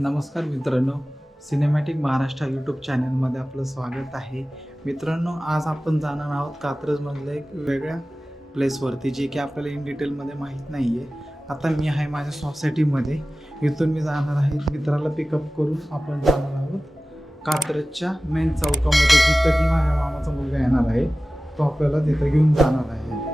नमस्कार मित्रांनो, cinematic Maharashtra YouTube चॅनलमध्ये आपलं स्वागत आहे. मित्रांनो, आज आपण जाणार आहोत कात्रजमधल्या एक वेगळ्या प्लेसवरती, जे की आपल्याला इन डिटेलमध्ये माहीत नाही आहे. आता मी आहे माझ्या सोसायटीमध्ये. इथून मी जाणार आहे, मित्राला पिकअप करून आपण जाणार आहोत कात्रजच्या मेन चौकामध्ये, जिथं की माझ्या मामाचा मुलगा येणार आहे. तो आपल्याला तिथं घेऊन जाणार आहे.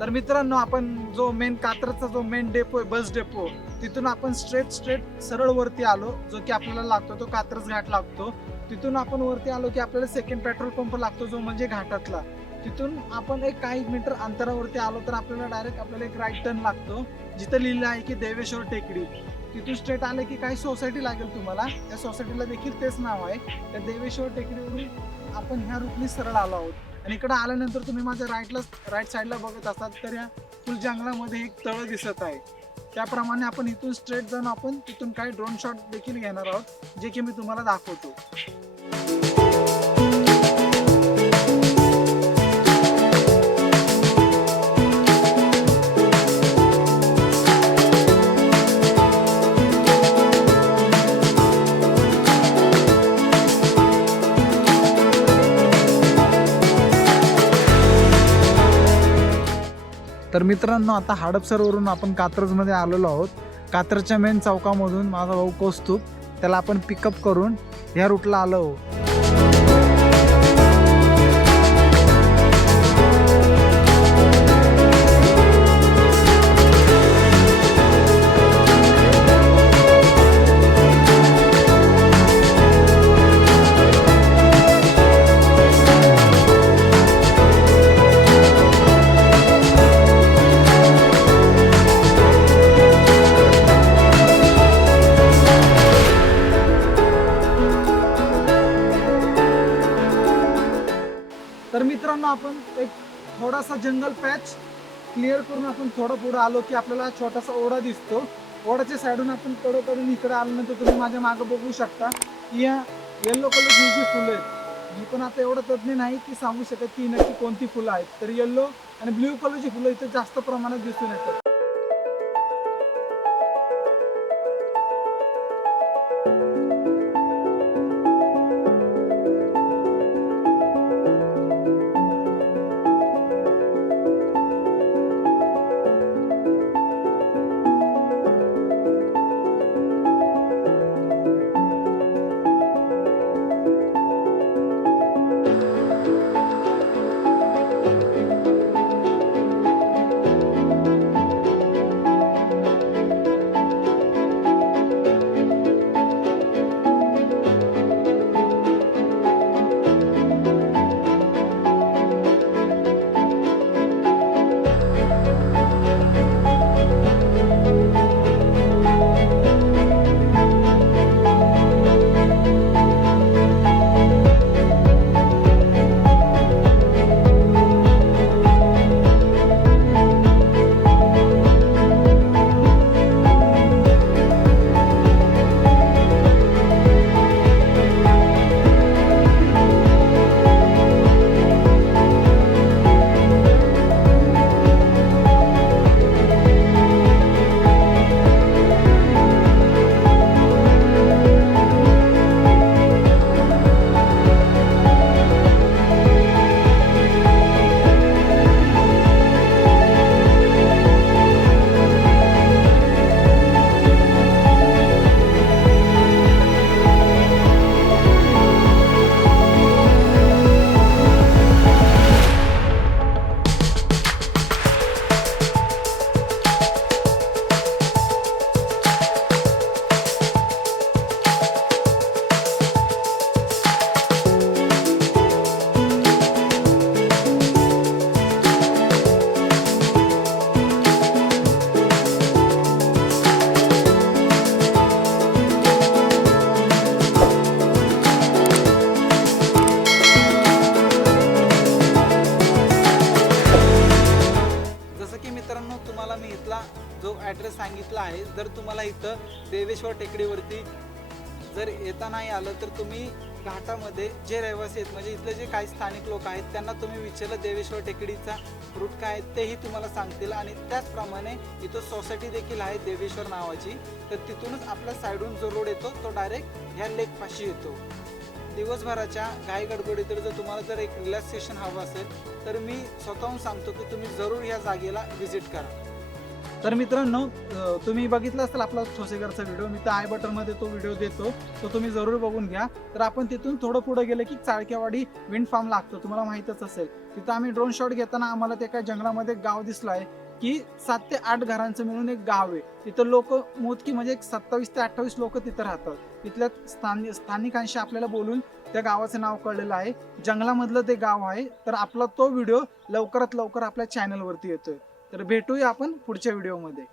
तर मित्रांनो, आपण जो मेन कात्रजचा जो मेन डेपो आहे, बस डेपो, तिथून आपण स्ट्रेट सरळ वरती आलो. जो की आपल्याला लागतो तो कात्रज घाट लागतो. तिथून आपण वरती आलो की आपल्याला सेकंड पेट्रोल पंप लागतो, जो म्हणजे घाटातला. तिथून आपण एक काही मीटर अंतरावरती आलो तर आपल्याला एक राईट टर्न लागतो, जिथं लिहिलं आहे की देवेश्वर टेकडी. तिथून स्ट्रेट आले की काही सोसायटी लागेल तुम्हाला. त्या सोसायटीला देखील तेच नाव आहे. त्या देवेश्वर टेकडीवरून आपण ह्या रूटनी सरळ आलो आहोत. आणि इकडे आल्यानंतर तुम्ही माझ्या राईट साईडला बघत असाल तर या फुल जंगलामध्ये एक तळ दिसत आहे. त्याप्रमाणे आपण इथून स्ट्रेट जाऊन आपण तिथून काही ड्रोन शॉट देखील घेणार आहोत, जे की मी तुम्हाला दाखवतो. तर मित्रांनो, आता हडपसरवरून आपण कात्रजमध्ये आलेलो आहोत. कात्रजच्या मेन चौकामधून माझा भाऊ कौस्तुभ, त्याला आपण पिकअप करून ह्या रूटला आलो. तर मित्रांनो, आपण एक थोडासा जंगल पॅच क्लिअर करून आपण थोडं पुढे आलो की आपल्याला छोटासा ओढा दिसतो. ओढ्याच्या साईडून आपण थोडं इकडे आल्यानंतर तुम्ही माझ्या मागे बघू शकता की या येल्लो कलरची जी फुलं आहेत, मी पण आता एवढं तज्ञ नाही की सांगू शकत की नक्की कोणती फुलं आहेत. तर येल्लो आणि ब्ल्यू कलरची फुलं इथे जास्त प्रमाणात दिसून येतात. इथं देवेश्वर टेकडीवरती जर येता नाही आलं तर तुम्ही घाटामध्ये जे रहिवासी आहेत म्हणजे इथले जे काही स्थानिक लोक आहेत त्यांना तुम्ही विचारलं देवेश्वर टेकडीचा रूट काय आहे तेही तुम्हाला सांगतील. आणि त्याचप्रमाणे इथं सोसायटी देखील आहे देवेश्वर नावाची, तर तिथूनच आपल्या साईडून जो रोड येतो तो डायरेक्ट ह्या लेकपाशी येतो. दिवसभराच्या घाई गडबडीत जर तुम्हाला जर एक रिलॅक्सेशन हवं असेल तर मी स्वतःहून सांगतो की तुम्ही जरूर ह्या जागेला व्हिजिट करा. तर मित्रांनो, तुम्ही बघितलं असेल आपला ठोसेघरचा व्हिडिओ, मी तर आय बटनमध्ये तो व्हिडिओ देतो, तो तुम्ही जरूर बघून घ्या. तर आपण तिथून थोडं पुढे गेलं की चाळकेवाडी विंड फार्म लागतो, तुम्हाला माहीतच असेल. तिथं आम्ही ड्रोन शॉट घेताना आम्हाला ते काय जंगलामध्ये गाव दिसलं आहे की 7 ते 8 घरांचं मिळून एक गाव आहे. तिथं लोक मोजकी म्हणजे एक 27 ते 28 लोक तिथं राहतात. तिथल्या स्थानिकांशी आपल्याला बोलून त्या गावाचं नाव कळलेलं आहे. जंगलामधलं ते गाव आहे. तर आपला तो व्हिडिओ लवकरात लवकर आपल्या चॅनलवरती येतोय. तर भेटूया आपण पुढच्या व्हिडिओमध्ये.